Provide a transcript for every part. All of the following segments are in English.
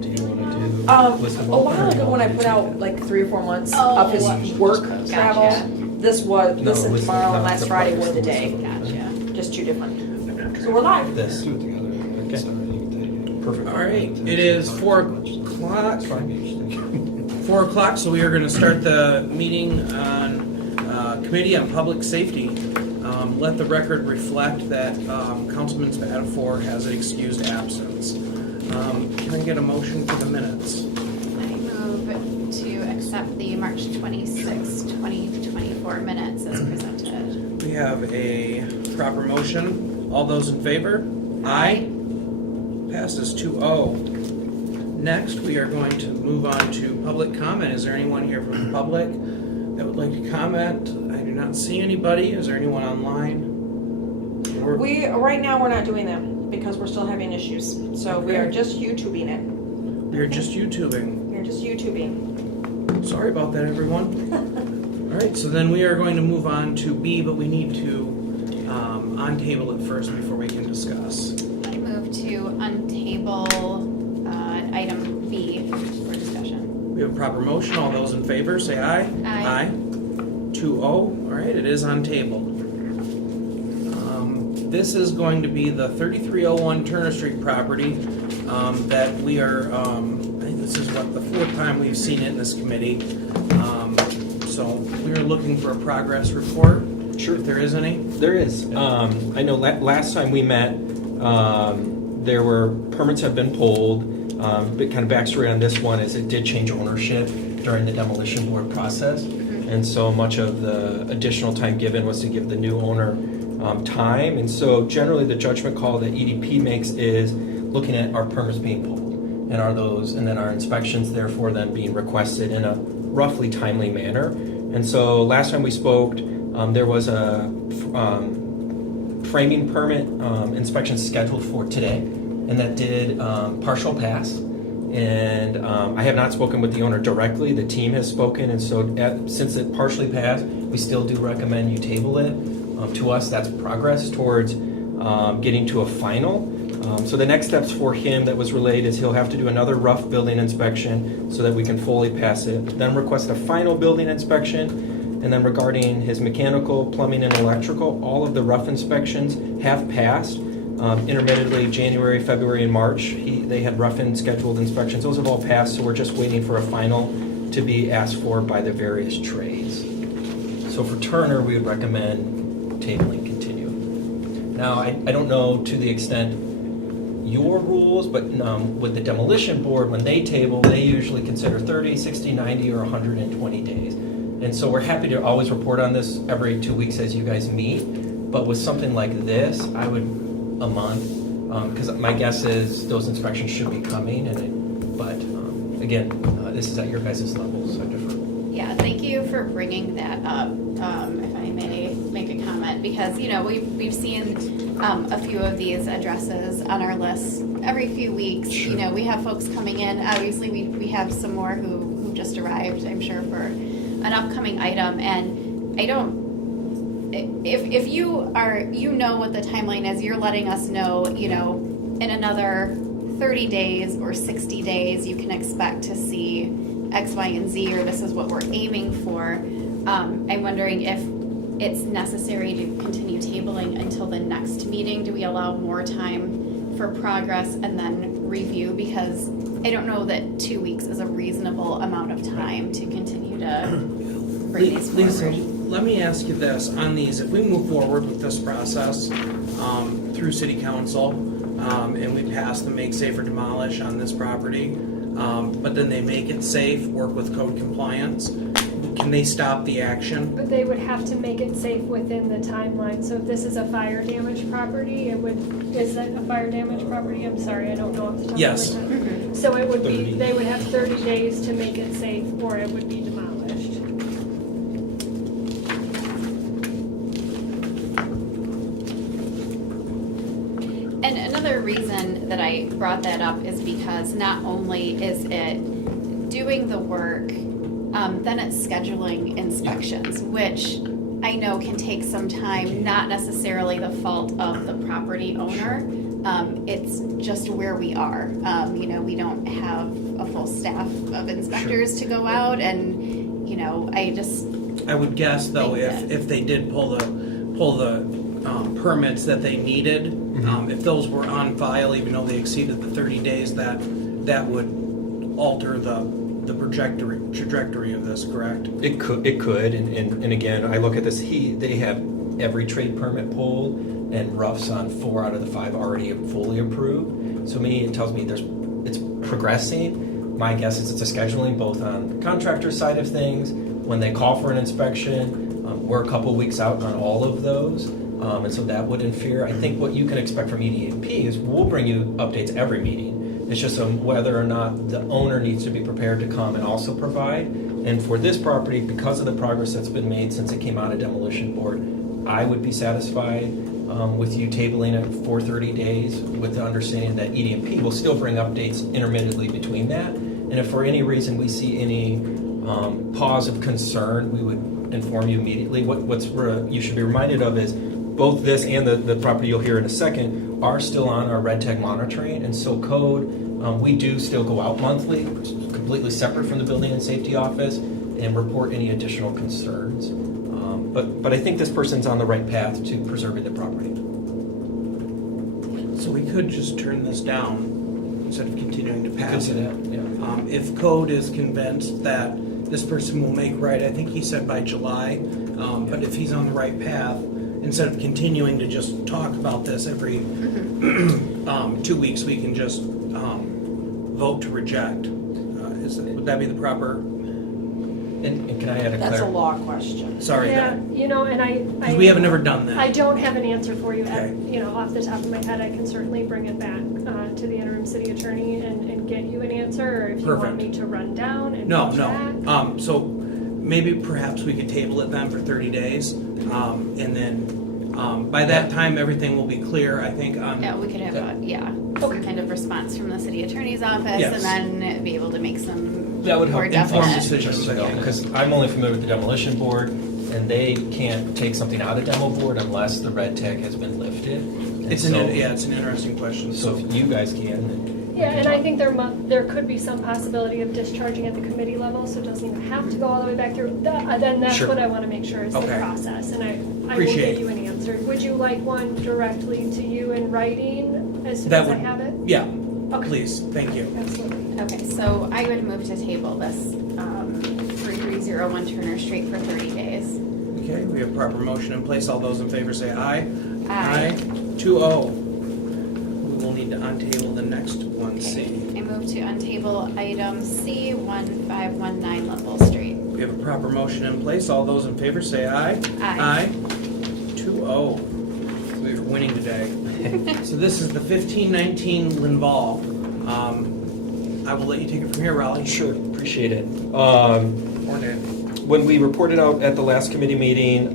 Do you want to do? list A them all, while or ago you when I want put me out to? like 3 or 4 months Oh, of his work gotcha. travel, this No, and list them- tomorrow and not last the Friday progress, were the list day. them. Gotcha. Just 2 different. So we're live. This. Do it together. Okay. Sorry, you can take it. Perfect. All right, it is 4 o'clock. That's fine. 4 o'clock, so we are going to start the meeting on Committee on Public Safety. Let the record reflect that Councilman Spatafor has an excused absence. Can I get a motion for the minutes? I move to accept the March 26, 2024 minutes as presented. We have a proper motion. All those in favor? Aye. Passes 2-0. Next, we are going to move on to public comment. Is there anyone here from the public that would like to comment? I do not see anybody. Is there anyone online? Right now we're not doing that because we're still having issues. So we are just YouTubing it. We are just YouTubing. We're just YouTubing. Sorry about that, everyone. All right, so then we are going to move on to B, but we need to untable it first before we can discuss. I move to untable item B for discussion. We have a proper motion. All those in favor, say aye. Aye. 2-0. All right, it is untabled. This is going to be the 3301 Turner Street property that we are, I think this is what, the 4th time we've seen it in this committee. So we are looking for a progress report. Sure. If there is any. There is. I know last time we met, there were permits have been pulled. But kind of backstory on this one is it did change ownership during the demolition board process. And so much of the additional time given was to give the new owner time. And so generally the judgment call that EDP makes is looking at our permits being pulled and are those, and then our inspections therefore then being requested in a roughly timely manner. And so last time we spoke, there was a framing permit inspection scheduled for today, and that did partial pass. And I have not spoken with the owner directly. The team has spoken, and so since it partially passed, we still do recommend you table it. To us, that's progress towards getting to a final. So the next steps for him that was relayed is he'll have to do another rough building inspection so that we can fully pass it, then request a final building inspection, and then regarding his mechanical, plumbing, and electrical, all of the rough inspections have passed. Intermittently, January, February, and March, they had rough-in scheduled inspections. Those have all passed, so we're just waiting for a final to be asked for by the various trades. So for Turner, we would recommend tabling continue. Now, I don't know to the extent your rules, but with the demolition board, when they table, they usually consider 30, 60, 90, or 120 days. And so we're happy to always report on this every 2 weeks as you guys meet. But with something like this, I would a month, because my guess is those inspections should be coming. Again, this is at your guys' level, so I defer. Yeah, thank you for bringing that up, if I may make a comment, because, we've seen a few of these addresses on our list every few weeks. Sure. We have folks coming in. Obviously, we have some more who just arrived, I'm sure, for an upcoming item, and I don't, if you are, what the timeline is, you're letting us know, in another 30 days or 60 days, you can expect to see X, Y, and Z, or this is what we're aiming for. I'm wondering if it's necessary to continue tabling until the next meeting. Do we allow more time for progress and then review? Because I don't know that 2 weeks is a reasonable amount of time to continue to bring these Lisa, forward. let me ask you this. On these, if we move forward with this process through City Council and we pass the make safe or demolish on this property, but then they make it safe, work with code compliance, can they stop the action? But they would have to make it safe within the timeline. So if this is a fire damaged property, is it a fire damaged property? I'm sorry, I don't know off the top Yes. of my head. So it would 30. be, they would have 30 days to make it safe or it would be demolished. And another reason that I brought that up is because not only is it doing the work, then it's scheduling inspections, which I know can take some time, not necessarily the fault of the property owner, It's just where we are. You know, we don't have a full staff of inspectors to go out, and you know, I would guess though, Think if they did pull the permits that they needed, if those were on file, even though they exceeded the 30 days, that would alter the trajectory of this, correct? It could, and again, I look at this, they have every trade permit pulled, and roughs on 4 out of the 5 already fully approved. So me, it tells me it's progressing. My guess is it's a scheduling both on the contractor side of things, when they call for an inspection, we're a couple weeks out on all of those, and so that would infer. I think what you can expect from EDP is we'll bring you updates every meeting. It's just whether or not the owner needs to be prepared to come and also provide. And for this property, because of the progress that's been made since it came out of demolition board, I would be satisfied with you tabling it for 30 days with the understanding that EDP will still bring updates intermittently between that. And if for any reason we see any pause of concern, we would inform you immediately. You should be reminded of is both this and the property you'll hear in a second are still on our red tag monitoring, and so code, we do still go out monthly, completely separate from the building and safety office, and report any additional concerns. But I think this person's on the right path to preserving the property. So we could just turn this down instead of continuing to pass Could it. do that, yeah. If code is convinced that this person will make right, I think he said by July, but if he's on the right path, instead of continuing to just talk about this every 2 weeks, we can just vote to reject. Would that be the proper? And can I add a That's a clar- law question. Sorry, Yeah, that- you know, and I. we haven't never done that. I don't have an answer for you. Okay. You know, off the top of my head, I can certainly bring it back to the interim city attorney and get you an answer, or if you want Perfect. me to run down and No, check. no. So maybe perhaps we could table it then for 30 days, and then by that time everything will be clear. I think. yeah, we could have some kind of response from the city attorney's office, Yes. and then be able to make some That would help more inform definite. decisions, I think. Because I'm only familiar with the demolition board, and they can't take something out of demo board unless the red tag has been lifted. And It's so- it's an interesting question. So if you guys can, then. Yeah, and I think there could be some possibility of discharging at the committee level, so it doesn't even have to go all the way back through. Then that's Sure. what I want to make sure is the Okay. process, and I will Appreciate get you an answer. Would you like one directly to you in writing as soon That as I would- have it? Yeah, Okay. please. Thank you. Absolutely. Okay, so I would move to table this 3301 Turner Street for 30 days. Okay, we have proper motion in place. All those in favor say aye. Aye. 2-0. We will need to untable the next one, C. I move to untable item C 1519 Level Street. We have a proper motion in place. All those in favor say aye. Aye. 2-0. We're winning today. So this is the 1519 Linval. I will let you take it from here, Raleigh. Sure, appreciate it. Or Dave. When we reported out at the last committee meeting,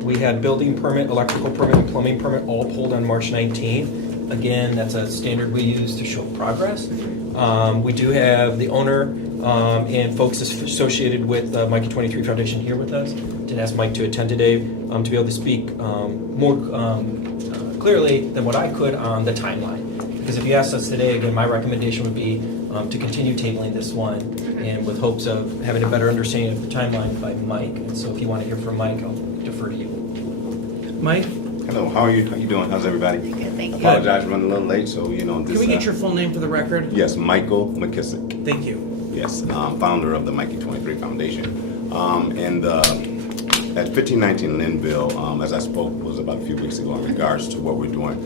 we had building permit, electrical permit, and plumbing permit all pulled on March 19th. Again, that's a standard we use to show progress. We do have the owner and folks associated with the Mikey 23 Foundation here with us. Did ask Mike to attend today to be able to speak more clearly than what I could on the timeline. Because if you asked us today, again, my recommendation would be to continue tabling this one, and with hopes of having a better understanding of the timeline by Mike. And so if you want to hear from Mike, I'll defer to you. Mike, Hello, how are you? How you doing? How's everybody? Good, thank you. Apologize for running a little late, so this. can we get your full name for the record? Yes, Michael McKissick. Thank you. Yes, founder of the Mikey 23 Foundation. At 1519 Linville, as I spoke, was about a few weeks ago in regards to what we're doing.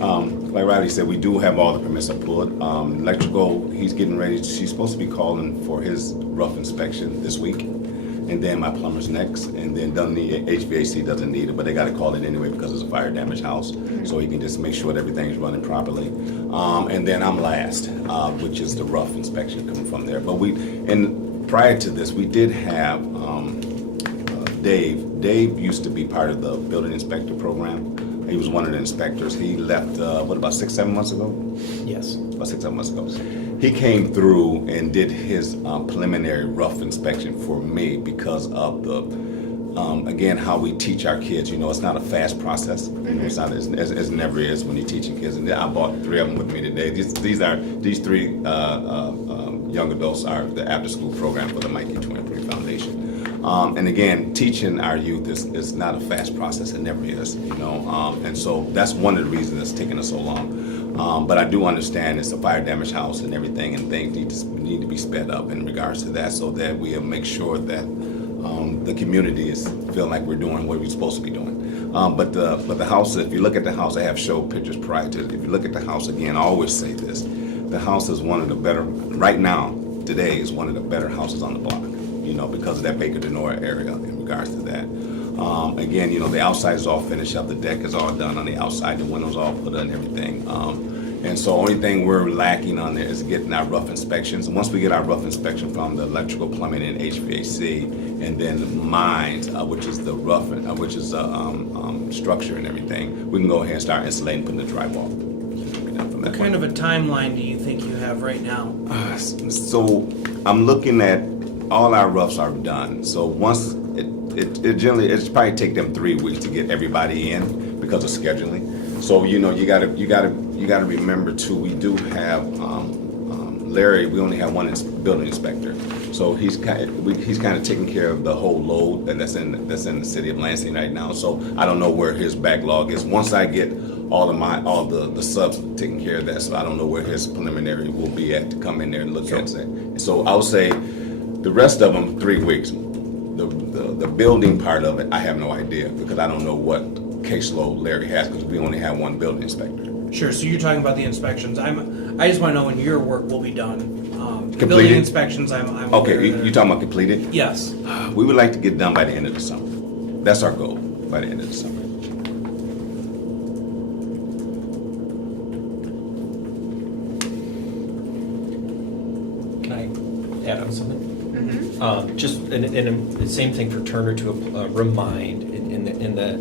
Like Riley said, we do have all the permits pulled. Electrical, he's getting ready. She's supposed to be calling for his rough inspection this week. And then my plumber's next, and then done the HVAC doesn't need it, but they got to call it anyway because it's a fire damaged house, so he can just make sure that everything's running properly. And then I'm last, which is the rough inspection coming from there. But prior to this, we did have Dave. Dave used to be part of the building inspector program. He was one of the inspectors. He left, about 6-7 months ago? Yes. About 6-7 months ago. He came through and did his preliminary rough inspection for me because of again, how we teach our kids. You know, it's not a fast process. You know, it's not as it never is when you're teaching kids. And I brought 3 of them with me today. These 3 young adults are the after-school program for the Mikey 23 Foundation. And again, teaching our youth is not a fast process. It never is. You know, and so that's one of the reasons it's taken us so long. But I do understand it's a fire damaged house and everything, and things need to be sped up in regards to that, so that we make sure that the community is feeling like we're doing what we're supposed to be doing. But the house, if you look at the house, I have showed pictures prior to it. If you look at the house again, I always say this: the house is one of the better right now. Today is one of the better houses on the block. You know, because of that Baker Denora area in regards to that. Again, you know, the outside is all finished up. The deck is all done on the outside. The windows all put in and everything. And so only thing we're lacking on there is getting our rough inspections. And once we get our rough inspection from the electrical, plumbing, and HVAC, and then the mines, which is the rough, which is structure and everything, we can go ahead and start insulating, putting the drywall. From that What kind of a timeline do you think you have right now? So I'm looking at all our roughs are done. So once it's probably take them 3 weeks to get everybody in because of scheduling. So you know you gotta remember too. We do have Larry. We only have one building inspector, so he's kind of taking care of the whole load that's in the city of Lansing right now. So I don't know where his backlog is. Once I get all the subs taking care of that, so I don't know where his preliminary will be at to come in there and look at it. So I would say the rest of them 3 weeks. The building part of it, I have no idea because I don't know what caseload Larry has because we only have one building inspector. Sure, so you're talking about the inspections. I just want to know when your work will be done. The Completed? building inspections, I'm Okay, aware that- you talking about completed? Yes. We would like to get done by the end of the summer. That's our goal, by the end of the summer. Can I add on something? Just and the same thing for Turner to remind in the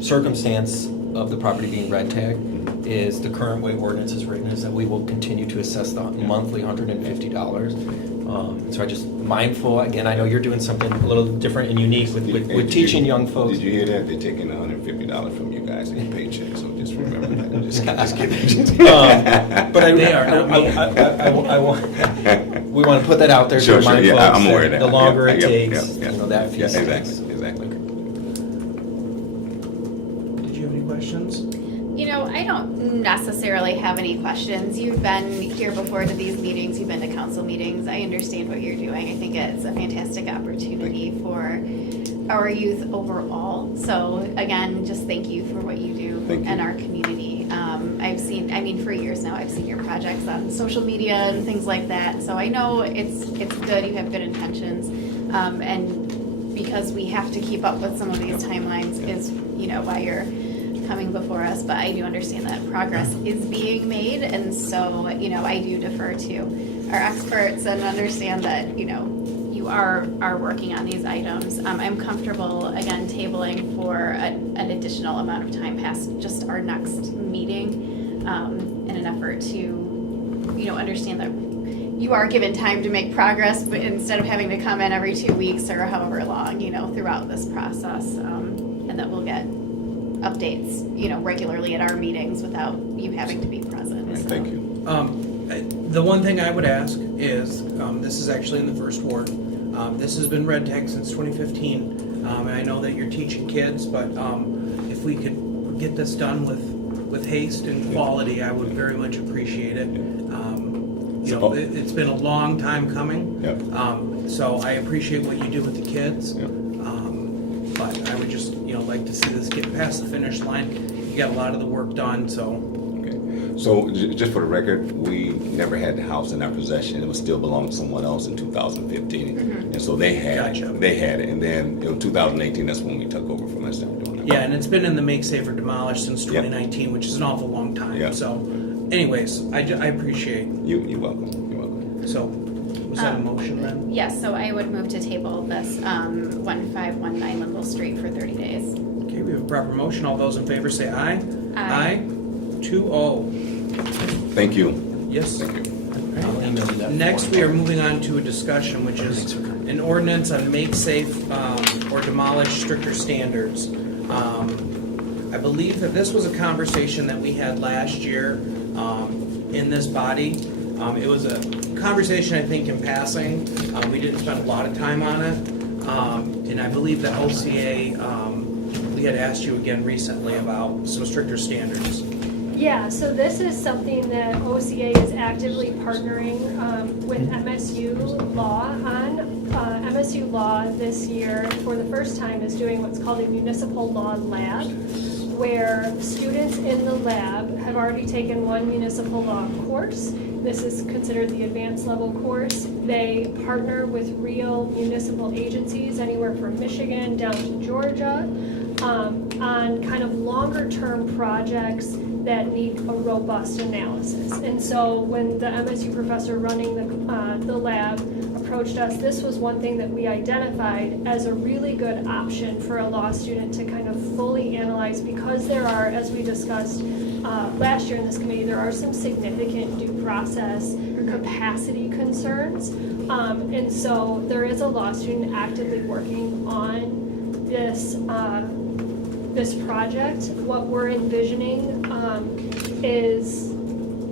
circumstance of the property being red tagged is the current way ordinance is written is that we will continue to assess the monthly $150. So I just mindful again. I know you're doing something a little different and unique with teaching young folks. Did you hear that? They're taking $150 from you guys in your paycheck, so just remember that. Just kidding. But They are not me. I want. We want to put that out there to Sure, remind yeah, folks I'm aware of that. the longer it Yep, takes, yep. you know, that fee. Yeah, exactly. Did you have any questions? You know, I don't necessarily have any questions. You've been here before to these meetings, you've been to council meetings. I understand what you're doing. I think it's a fantastic opportunity for our youth overall. So again, just thank you for what you do Thank you. in our community. For years now, I've seen your projects on social media and things like that. So I know it's good, you have good intentions. And because we have to keep up with some of these timelines is, you know, why you're coming before us, but I do understand that progress is being made, and so, you know, I do defer to our experts and understand that, you know, you are working on these items. I'm comfortable, again, tabling for an additional amount of time past just our next meeting, in an effort to, you know, understand that you are given time to make progress, but instead of having to come in every 2 weeks or however long, you know, throughout this process, and that we'll get updates, you know, regularly at our meetings without you having to be present. Right, So, thank you. The one thing I would ask is, this is actually in the first ward. This has been red tag since 2015, and I know that you're teaching kids, but if we could get this done with haste and quality, I would very much appreciate it. You know, it's been a long time coming. Yep. So I appreciate what you do with the kids. Yep. But I would just, you know, like to see this get past the finish line. You got a lot of the work done, so. Okay. So just for the record, we never had the house in our possession. It was still belonged to someone else in 2015, and so they had Gotcha. it. They had it, and then in 2018, that's when we took over from them. Started doing it. Yeah, and it's been in the make, save, or demolish since Yep. 2019, which is an awful long time. Yeah. So, anyways, I appreciate. You're welcome. You're welcome. So, was that a motion then? yes, so I would move to table this 1519 Linville Street for 30 days. Okay, we have a proper motion. All those in favor say aye. Aye. 2-0. Thank you. Yes. Thank you. I'll email you that. Next, form. we are moving on to a discussion, which Thanks is for coming. an ordinance on make safe or demolish stricter standards. I believe that this was a conversation that we had last year in this body. It was a conversation, I think, in passing. We didn't spend a lot of time on it. And I believe that OCA, we had asked you again recently about some stricter standards. Yeah, so this is something that OCA is actively partnering with MSU Law on. MSU Law this year, for the first time, is doing what's called a municipal law lab, where students in the lab have already taken one municipal law course. This is considered the advanced level course. They partner with real municipal agencies, anywhere from Michigan down to Georgia, on kind of longer term projects that need a robust analysis. And so when the MSU professor running the lab approached us, this was one thing that we identified as a really good option for a law student to kind of fully analyze, because there are, as we discussed last year in this committee, there are some significant due process capacity concerns. And so there is a law student actively working on this project. What we're envisioning is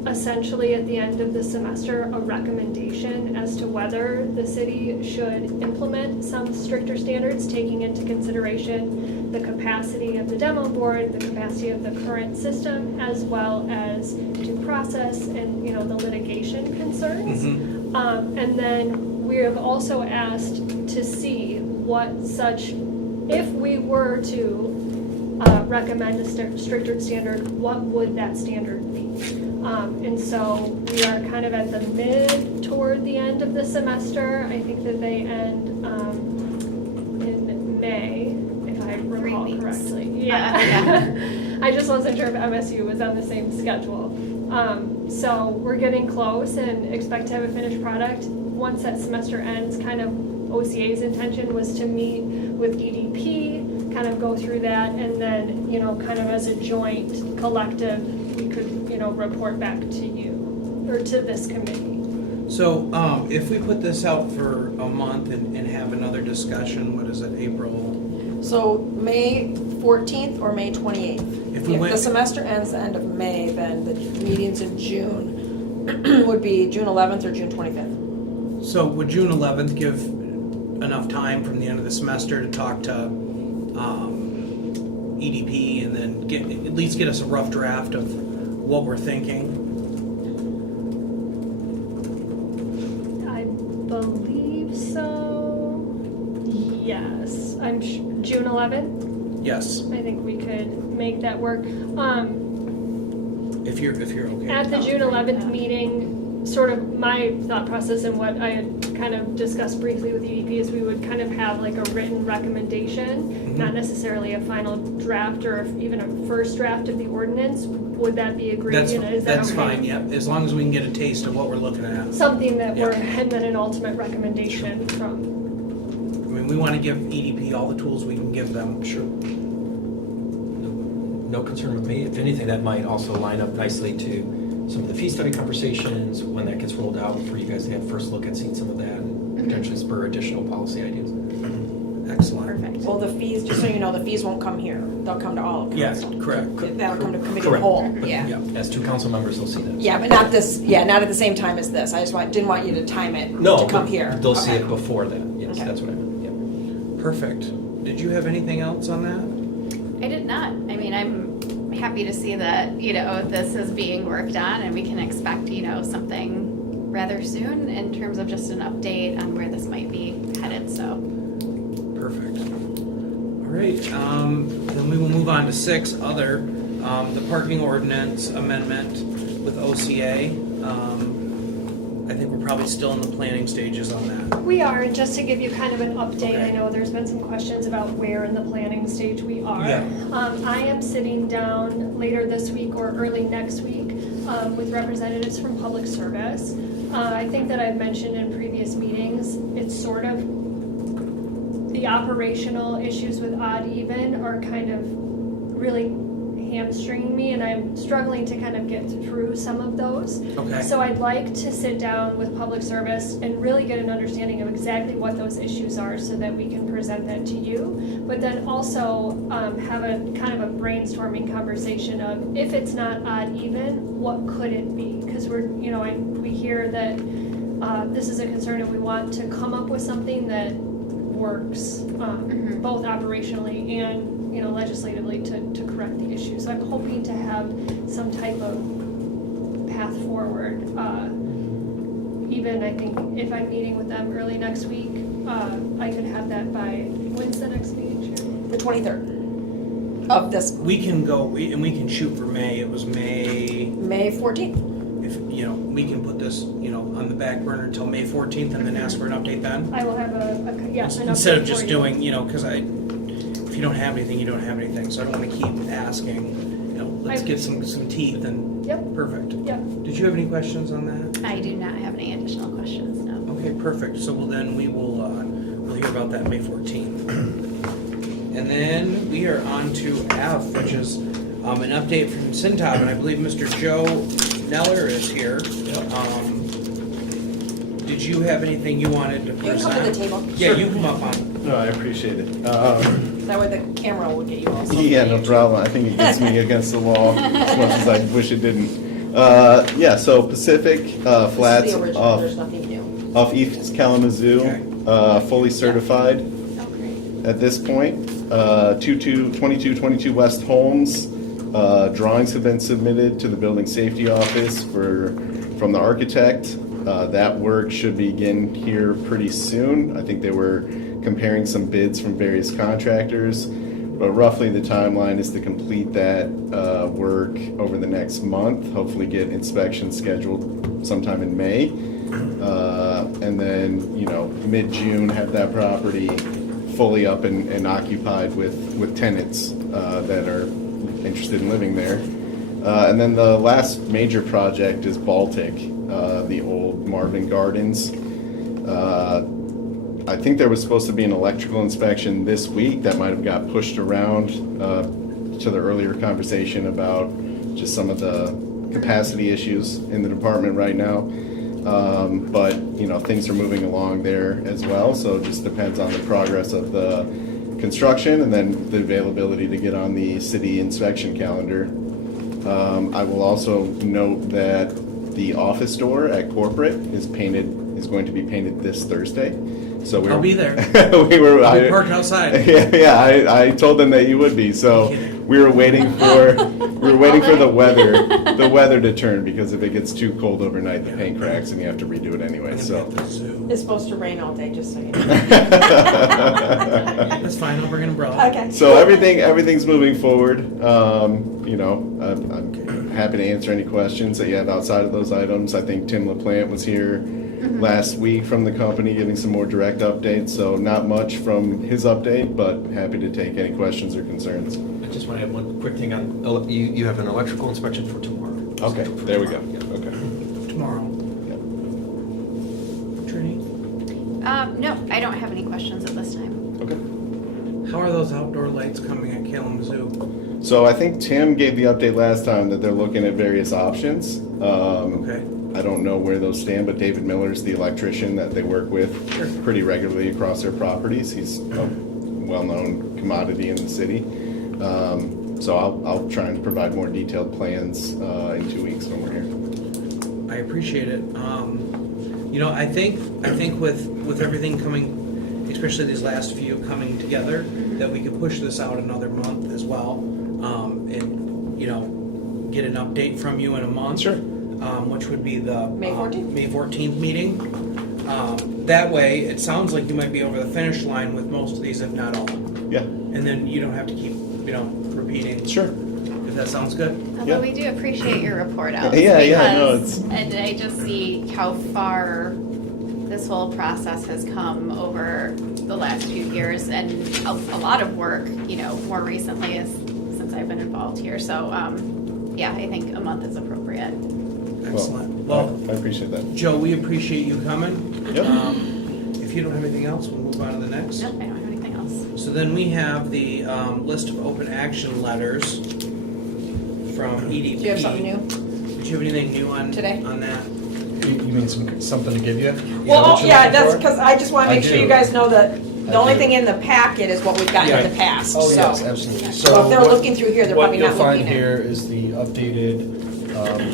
essentially at the end of the semester a recommendation as to whether the city should implement some stricter standards, taking into consideration the capacity of the demo board, the capacity of the current system, as well as due process and the litigation concerns. And then we have also asked to see what such, if we were to recommend a stricter standard, what would that standard be? And so we are kind of at the toward the end of the semester. I think that they end in May, if I recall 3 weeks. correctly. Yeah. I just wasn't sure if MSU was on the same schedule. So we're getting close and expect to have a finished product. Once that semester ends, kind of OCA's intention was to meet with EDP, kind of go through that, and then, kind of as a joint collective, we could, report back to you, or to this committee. So if we put this out for a month and have another discussion, what is it, April? So May 14th or May 28th? If we went- the semester ends the end of May, then the meetings in June would be June 11th or June 25th. So would June 11th give enough time from the end of the semester to talk to EDP and then at least get us a rough draft of what we're thinking? I believe so. Yes, June 11th. Yes, I think we could make that work. if you're okay. At the June 11th meeting, sort of my thought process and what I had kind of discussed briefly with EDP is we would kind of have like a written recommendation, not necessarily a final draft or even a first draft of the ordinance. Would that be agreed? That's Is that okay? fine, yeah, as long as we can get a taste of what we're looking at. Something that Yeah. and then an ultimate recommendation from. I mean, we want to give EDP all the tools we can give them. Sure. No concern with me. If anything, that might also line up nicely to some of the fee study conversations when that gets rolled out for you guys to have first look at seeing some of that and potentially spur additional policy ideas. Excellent. Perfect. Well, the fees, just so you know, the fees won't come here. They'll come to all of Yes, council. correct. That'll come to committee of Correct. whole, But, yeah. As two council members, they'll see that. Yeah, but not this, not at the same time as this. I just didn't want you to time it No, to come but here. they'll see Okay. it before that. Yes, Okay. that's what I meant. Yeah. Perfect. Did you have anything else on that? I did not. I mean, I'm happy to see that, this is being worked on and we can expect, something rather soon in terms of just an update on where this might be headed, so. Perfect. All right, then we will move on to 6, other, the parking ordinance amendment with OCA. I think we're probably still in the planning stages on that. We are, and just to give you kind of an update, I know there's been some questions about where in the planning stage we are. Yeah. I am sitting down later this week or early next week with representatives from Public Service. I think that I've mentioned in previous meetings, it's sort of the operational issues with odd even are kind of really hamstringing me, and I'm struggling to kind of get through some of those. Okay. So I'd like to sit down with public service and really get an understanding of exactly what those issues are so that we can present that to you. But then also have a kind of a brainstorming conversation of if it's not odd even, what could it be? Because we hear that this is a concern and we want to come up with something that works both operationally and legislatively to correct the issue. So I'm hoping to have some type of path forward. Even I think if I'm meeting with them early next week, I could have that by, when's the next meeting, Sharon? The 23rd of this We can go, we can shoot for May. It was May, May 14th. if, we can put this, on the back burner until May 14th and then ask for an update then. I will have an Instead of update just for you. doing, because if you don't have anything, you don't have anything. So I don't want to keep asking, let's get some teeth and, Yep. perfect. Yep. Did you have any questions on that? I do not have any additional questions, no. Okay, perfect. So then we'll hear about that May 14th. And then we are on to F, which is an update from Cintab, and I believe Mr. Joe Neller is here. Did you have anything you wanted to You present? can come to the table. Yeah, you come up on. No, I appreciate it. That way the camera will get you also. Yeah, no problem. I think it gets me against the wall as much as I wish it didn't. Yeah, so Pacific This Flats is the original, there's nothing new. off East Kalamazoo, fully certified Oh, great. at this point. 2222 West Holmes, drawings have been submitted to the Building Safety Office from the architect. That work should begin here pretty soon. I think they were comparing some bids from various contractors, but roughly the timeline is to complete that work over the next month, hopefully get inspections scheduled sometime in May. And then, mid-June, have that property fully up and occupied with tenants that are interested in living there. And then the last major project is Baltic, the old Marvin Gardens. I think there was supposed to be an electrical inspection this week that might have got pushed around to the earlier conversation about just some of the capacity issues in the department right now. But things are moving along there as well, so it just depends on the progress of the construction and then the availability to get on the city inspection calendar. I will also note that the office door at corporate is going to be painted this Thursday. So I'll be there. we were I'll be parked outside. Yeah, I told them that you would be. So we were waiting for the weather to turn, because if it gets too cold overnight, the paint cracks and you have to redo it anyway. So At the zoo. It's supposed to rain all day, just so you know. That's fine. I'll bring an umbrella. Okay. so everything's moving forward. I'm happy to answer any questions that you have outside of those items. I think Tim LaPlante was here last week from the company giving some more direct updates. So not much from his update, but happy to take any questions or concerns. I just want to add one quick thing on, you have an electrical inspection for tomorrow. Okay, there we go. Okay. Tomorrow. Trini, No, I don't have any questions at this time. Okay. how are those outdoor lights coming at Kalamazoo? So I think Tim gave the update last time that they're looking at various options. Okay. I don't know where those stand, but David Miller's the electrician that they work with Sure. pretty regularly across their properties. He's a well-known commodity in the city. So I'll try and provide more detailed plans in 2 weeks when we're here. I appreciate it. I think with everything coming, especially these last few coming together, that we could push this out another month as well, and get an update from you in a month. Sure. Which would be the May 14th? May 14th meeting. That way, it sounds like you might be over the finish line with most of these, if not all, Yeah, and then you don't have to keep repeating. sure. If that sounds good. Although Yeah. we do appreciate your report out. Yeah, no, And I just see how far this whole process has come over the last few years, and a lot of work, more recently since I've been involved here. So, yeah, I think a month is appropriate. Excellent. Well, Well, I appreciate that. Joe, we appreciate you coming. Yep. If you don't have anything else, we'll move on to the next. No, I don't have anything else. So then we have the list of open action letters. from EDP. Do you have something new? Do you have anything new on Today? on that? You mean something to give you? Well, what you're yeah, looking that's for? because I just want to I make sure do. you guys know that the I only do. thing in the packet is what we've gotten in the past, Oh, yes, so. absolutely. So if they're what- looking through here, they're probably not What looking you'll at. find here is the updated,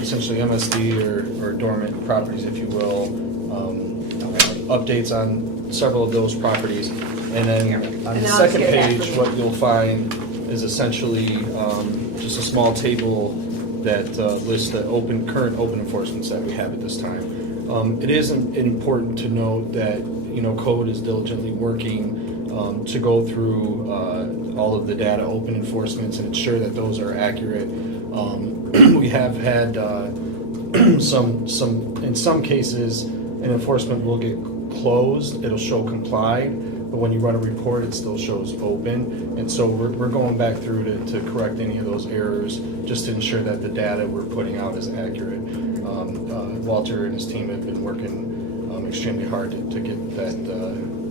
essentially MSD or dormant properties, if you will. Updates on several of those properties. And then on And the then I'll second get it back page, for me. what you'll find is essentially just a small table that lists the current open enforcements that we have at this time. It is important to note that, code is diligently working to go through all of the data open enforcements and ensure that those are accurate. We have had in some cases, an enforcement will get closed, it'll show complied, but when you run a report, it still shows open. And so we're going back through to correct any of those errors, just to ensure that the data we're putting out is accurate. Walter and his team have been working extremely hard to get that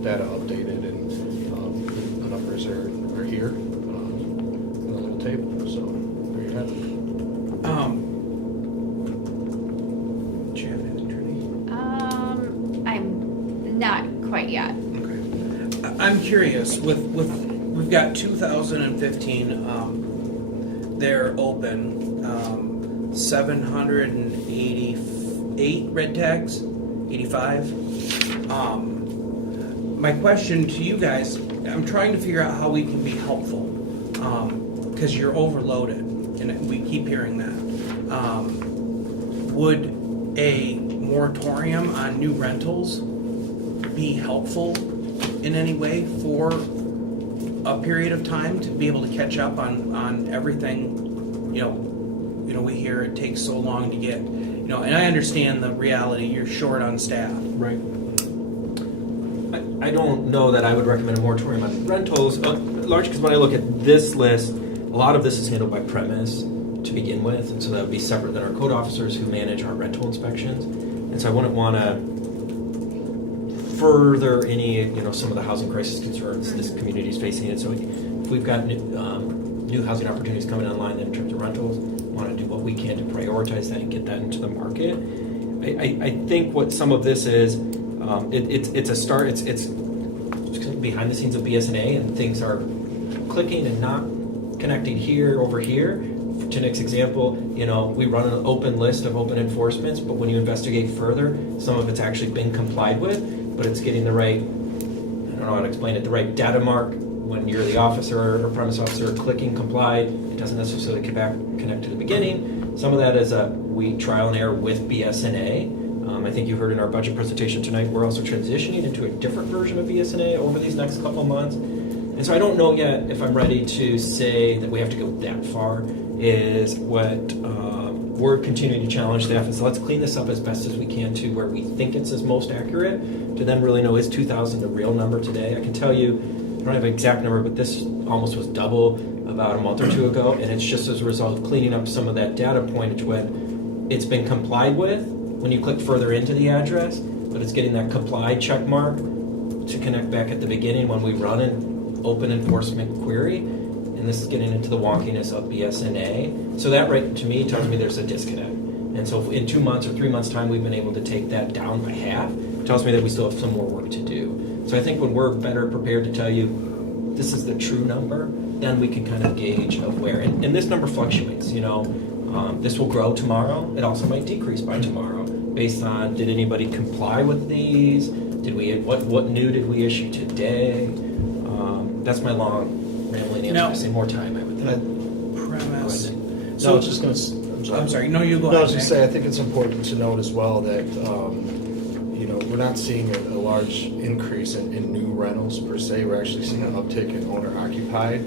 data updated, and the numbers are here in the little table, so there you have it. Do you have anything, Trudy? I'm not quite yet. Okay. I'm curious, we've got 2015, they're open, 788 red tags, 85. My question to you guys, I'm trying to figure out how we can be helpful, because you're overloaded, and we keep hearing that. Would a moratorium on new rentals be helpful in any way for a period of time to be able to catch up on everything? We hear it takes so long to get, and I understand the reality, you're short on staff. Right. I don't know that I would recommend a moratorium on rentals, largely because when I look at this list, a lot of this is handled by premise to begin with, and so that would be separate than our code officers who manage our rental inspections. And so I wouldn't want to further any, some of the housing crisis concerns this community is facing. And so if we've got new housing opportunities coming online in terms of rentals, want to do what we can to prioritize that and get that into the market. I think what some of this is, it's a start. It's behind the scenes of BSNA, and things are clicking and not connecting here over here. To Nick's example, we run an open list of open enforcements, but when you investigate further, some of it's actually been complied with, but it's getting the right, I don't know how to explain it, the right data mark. When you're the officer or premise officer clicking complied, it doesn't necessarily connect to the beginning. Some of that is we trial and error with BSNA. I think you heard in our budget presentation tonight, we're also transitioning into a different version of BSNA over these next couple of months. And so I don't know yet if I'm ready to say that we have to go that far. Is what we're continuing to challenge staff is let's clean this up as best as we can to where we think it's as most accurate, to then really know is 2,000 the real number today. I can tell you, I don't have an exact number, but this almost was double about a month or two ago, and it's just as a result of cleaning up some of that data pointage when it's been complied with when you click further into the address, but it's getting that complied check mark to connect back at the beginning when we run an open enforcement query, and this is getting into the wonkiness of BSNA. So that right to me tells me there's a disconnect. And so if in 2 months or 3 months' time we've been able to take that down by half, it tells me that we still have some more work to do. So I think when we're better prepared to tell you this is the true number, then we can kind of gauge of where. And this number fluctuates, this will grow tomorrow. It also might decrease by tomorrow based on did anybody comply with these? Did we what new did we issue today? That's my long rambling answer. No. I say more time, I would think. Premise. Go ahead. So I was just going to, I'm sorry. No, you go No, I ahead. was just Nick. say, I think it's important to note as well that, we're not seeing a large increase in new rentals per se. We're actually seeing an uptick in owner occupied.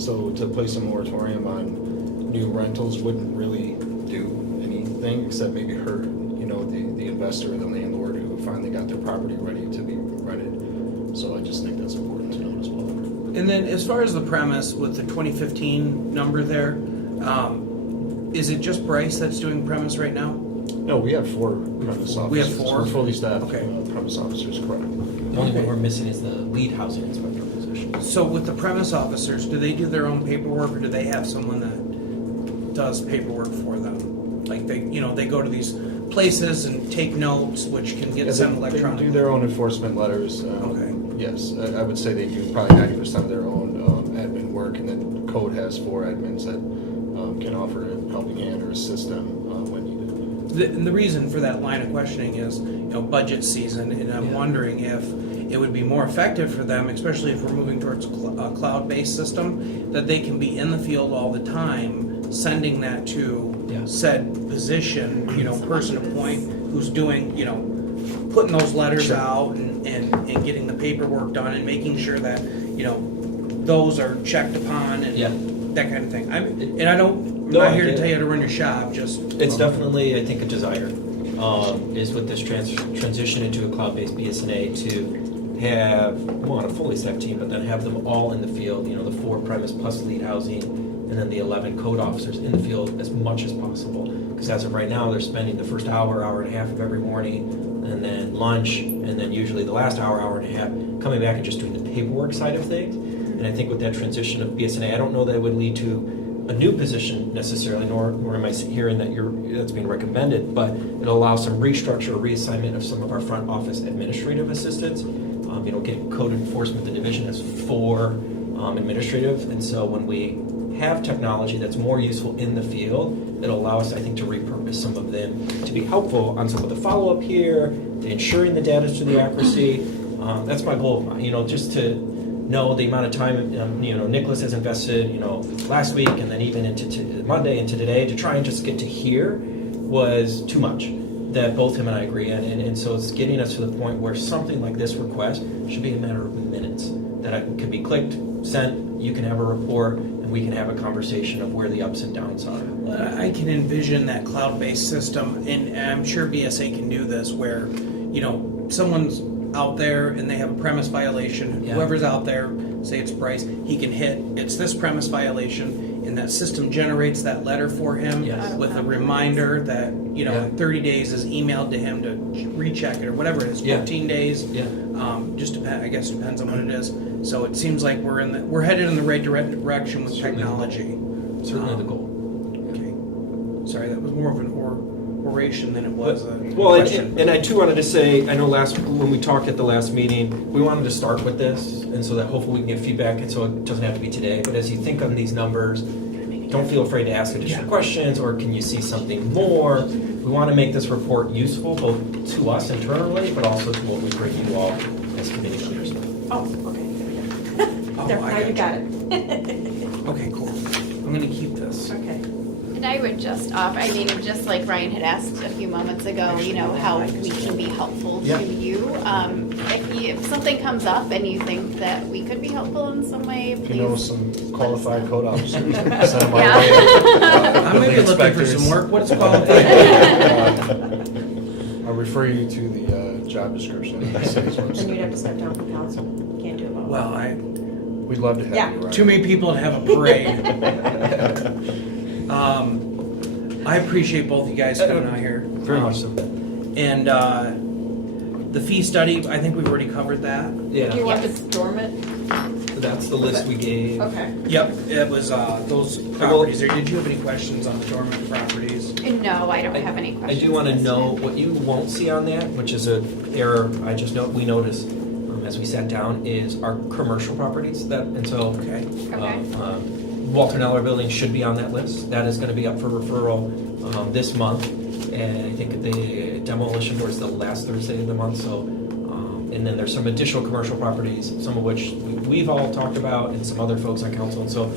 So to place a moratorium on new rentals wouldn't really do anything except maybe hurt, the investor or the landlord who finally got their property ready to be rented. So I just think that's important to note as well. And then as far as the premise with the 2015 number there, is it just Bryce that's doing premise right now? No, we have 4 premise officers. We have 4? We're fully staffed Okay. premise officers, correct. The only one we're missing is the lead housing inspector position. So with the premise officers, do they do their own paperwork, or do they have someone that does paperwork for them. Like they go to these places and take notes, which can get sent They do electronically. their own enforcement letters. Okay. Yes, I would say they do probably 90% of their own admin work, and then Code has 4 admins that can offer a helping hand or assist them when needed. And the reason for that line of questioning is, budget season, and I'm wondering if it would be more effective for them, especially if we're moving towards a cloud-based system, that they can be in the field all the time, sending that to said position, person to point, who's doing, putting those letters out and getting the paperwork done and making sure that, those are checked upon and that kind of thing. I'm not here to tell you how to run your shop, just. It's definitely, I think, a desire, is with this transition into a cloud-based BSNA to have, one, a fully staffed team, but then have them all in the field, the 4 premise plus lead housing, and then the 11 code officers in the field as much as possible. Because as of right now, they're spending the first hour and a half of every morning, and then lunch, and then usually the last hour and a half, coming back and just doing the paperwork side of things. And I think with that transition of BSNA, I don't know that it would lead to a new position necessarily, nor am I hearing that that's being recommended, but it'll allow some restructure or reassignment of some of our front office administrative assistants. Getting code enforcement, the division has 4 administrative, and so when we have technology that's more useful in the field, it'll allow us, I think, to repurpose some of them to be helpful on some of the follow-up here, the ensuring the data to the accuracy. That's my goal, just to know the amount of time, Nicholas has invested, last week and then even into Monday into today to try and just get to here was too much. That both him and I agree on, and so it's getting us to the point where something like this request should be a matter of minutes. That I can be clicked, sent, you can have a report, and we can have a conversation of where the ups and downs are. I can envision that cloud-based system, and I'm sure BSA can do this, where, someone's out there and they have a premise violation. Yeah. Whoever's out there, say it's Bryce, he can hit, it's this premise violation, and that system generates that letter for him Yes. with a reminder that, in 30 days is emailed to him to recheck it, or whatever it is, 14 days. Yeah. I guess depends on what it is. So it seems like we're headed in the right direction with technology. Certainly the goal. Okay. Sorry, that was more of an oration than it was a Well, question. and I too wanted to say, I know when we talked at the last meeting, we wanted to start with this, and so that hopefully we can get feedback, and so it doesn't have to be today. But as you think on these numbers, don't feel afraid to ask additional questions, or can you see something more? We want to make this report useful, both to us internally, but also to what we bring you all as committee members. Oh, okay. There, I now you got got it. Okay, cool. I'm gonna keep this. Okay. And I would just offer, just like Ryan had asked a few moments ago, how we can be helpful Yeah. to you. If something comes up and you think that we could be helpful in some way, If please. you know some qualified know. code officers, send them our Yeah. way. I'm maybe Building looking for inspectors. some work. What's qualified? I'll refer you to the job description on the city's Then you'd website. have to step down from council. Can't do it all. Well, We'd love to have Yeah. you, Ryan. too many people to have a parade. I appreciate both you guys coming out here. Very much so. And the fee study, I think we've already covered that. Do you Yeah, want the dormant? that's the list we gave. Okay. Yep, it was those properties there. Did you have any questions on the dormant properties? No, I don't have any I questions. do want to listed. know what you won't see on that, which is an error we noticed as we sat down, is our commercial properties. And so Okay. Okay. Walter Neller Building should be on that list. That is going to be up for referral this month, and I think the demolition was the last Thursday of the month. So, and then there's some additional commercial properties, some of which we've all talked about, and some other folks on council. And so,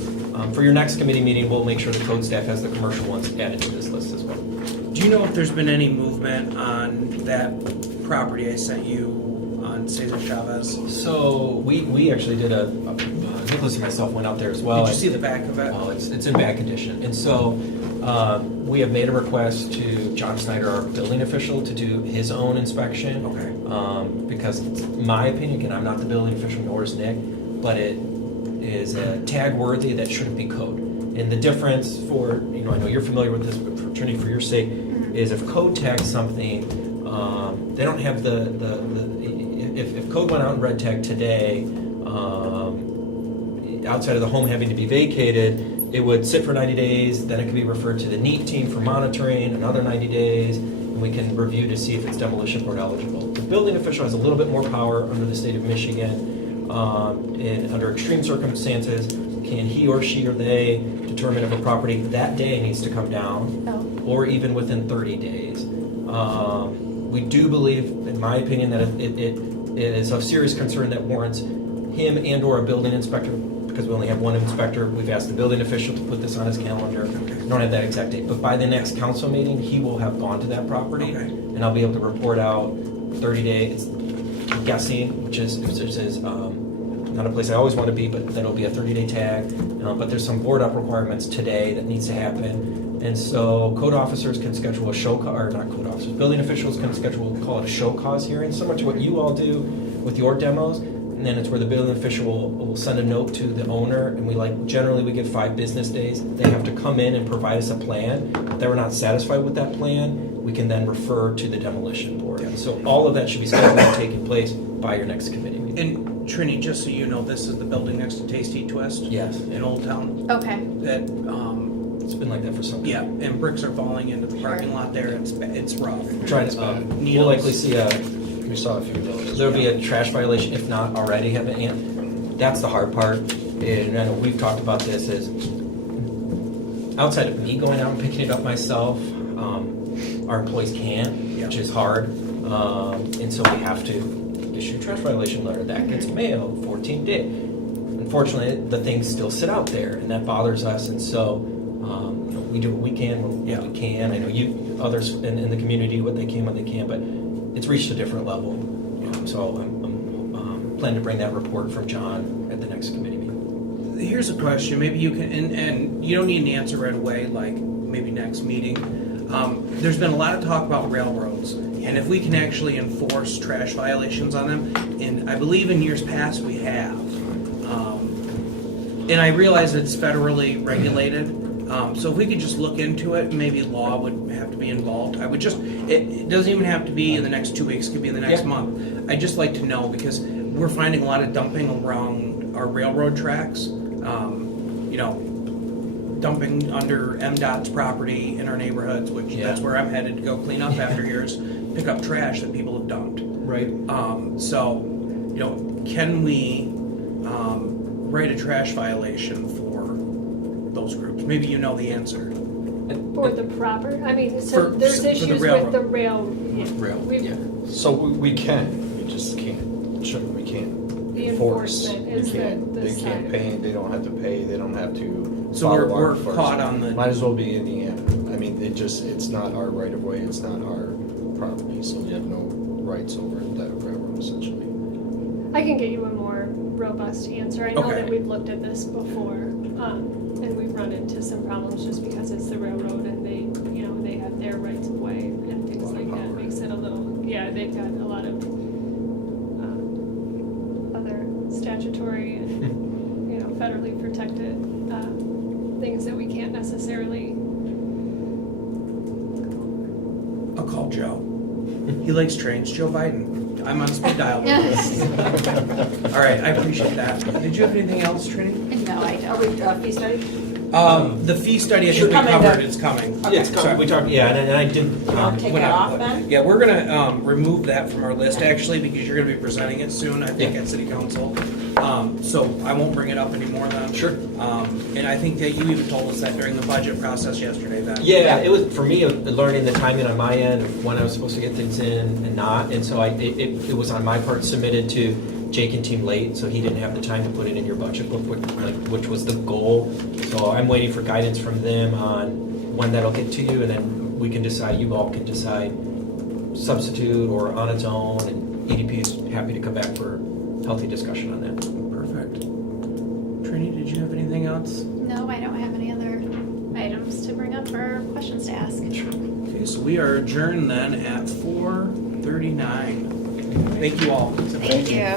for your next committee meeting, we'll make sure the code staff has the commercial ones added to this list as well. Do you know if there's been any movement on that property I sent you on Cesar Chavez? So we actually did Nicholas and myself went out there as well. Did you see the back of it? Oh, it's in bad condition. And so we have made a request to John Snyder, our building official, to do his own inspection. Okay. Because it's my opinion, again, I'm not the building official, nor is Nick, but it is tag worthy that shouldn't be code. And the difference for, I know you're familiar with this, but for Trinity, for your sake, is if code tags something, they don't have if code went out and red tag today, outside of the home having to be vacated, it would sit for 90 days, then it could be referred to the NEAT team for monitoring, another 90 days, and we can review to see if it's demolition board eligible. The building official has a little bit more power under the state of Michigan, and under extreme circumstances, can he or she or they determine if a property that day needs to come down, Oh. or even within 30 days. We do believe, in my opinion, that it is of serious concern that warrants him and or a building inspector, because we only have one inspector. We've asked the building official to put this on his calendar. I don't have that exact date, but by the next council meeting, he will have gone to that property, Okay. and I'll be able to report out 30 days, guessing, which is not a place I always want to be, but that'll be a 30-day tag. But there's some board up requirements today that needs to happen. And so code officers can schedule a show, or not code officers, building officials can schedule, call it a show cause hearing, similar to what you all do with your demos. And then it's where the building official will send a note to the owner, and generally we give 5 business days. They have to come in and provide us a plan. If they were not satisfied with that plan, we can then refer to the demolition board. And so all of that should be scheduled and taking place by your next committee meeting. And Trini, just so you know, this is the building next to Tasty Twist. Yes. In Old Town. Okay. That, It's been like that for some time. yeah, and bricks are falling into the parking lot there. It's rough. Trying to, we'll likely see We saw a few of those. there'll be a trash violation, if not already have it. And that's the hard part. And I know we've talked about this, is outside of me going out and picking it up myself, our employees can't, which is hard. And so we have to issue a trash violation letter. That gets mailed 14 days. Unfortunately, the things still sit out there, and that bothers us. And so we do what we can when we can. I know others in the community do what they can when they can, but it's reached a different level. So I'm planning to bring that report from John at the next committee meeting. Here's a question. Maybe you can, and you don't need an answer right away, like maybe next meeting. There's been a lot of talk about railroads, and if we can actually enforce trash violations on them, and I believe in years past we have. And I realize it's federally regulated, so if we could just look into it, maybe law would have to be involved. I would just, it doesn't even have to be in the next 2 weeks, it could be in the next Yeah. month. I'd just like to know, because we're finding a lot of dumping around our railroad tracks. Dumping under MDOT's property in our neighborhoods, which Yeah. that's where I'm headed to go clean up after years, pick up trash that people have dumped. Right. Can we write a trash violation for those groups? Maybe you know the answer. For the proper, I mean, so For there's the issues with railroad. the rail. Rail, We've- yeah. So we can, we just can't, we can't The enforce. enforcement We is can't- the They side can't of pay, it. they don't have to pay, they don't have to. So follow we're our enforcement. caught on the- Might as well be Indiana. I mean, it's not our right of way, it's not our property, so we have no rights over that railroad essentially. I can get you a more robust answer. I know Okay. that we've looked at this before, and we've run into some problems just because it's the railroad and they have their rights of way and things Lot of like that. power. Makes it a little, they've got a lot of other statutory and, federally protected things that we can't necessarily. I'll call Joe. He likes trains. Joe Biden. I'm on speed dial. All right, I appreciate that. Did you have anything else, Trini? No, I Are don't. we, fee study? The fee study, I think Should we come in covered. the- It's coming. Okay. It's coming. We talked, and I did. Take When that I- off then? Yeah, we're gonna remove that from our list actually, because you're gonna be presenting it soon, I think, Yeah. at City Council. So I won't bring it up anymore then. Sure. And I think that you even told us that during the budget process yesterday then. Yeah, it was for me learning the timing on my end of when I was supposed to get things in and not, and so it was on my part submitted to Jake and team late, so he didn't have the time to put it in your budget book, which was the goal. So I'm waiting for guidance from them on when that'll get to you, and then we can decide. You all can decide substitute or on its own, and EDP is happy to come back for healthy discussion on that. Perfect. Trini, did you have anything else? No, I don't have any other items to bring up or questions to ask. Okay, so we are adjourned then at 4:39. Thank you all. Thank you.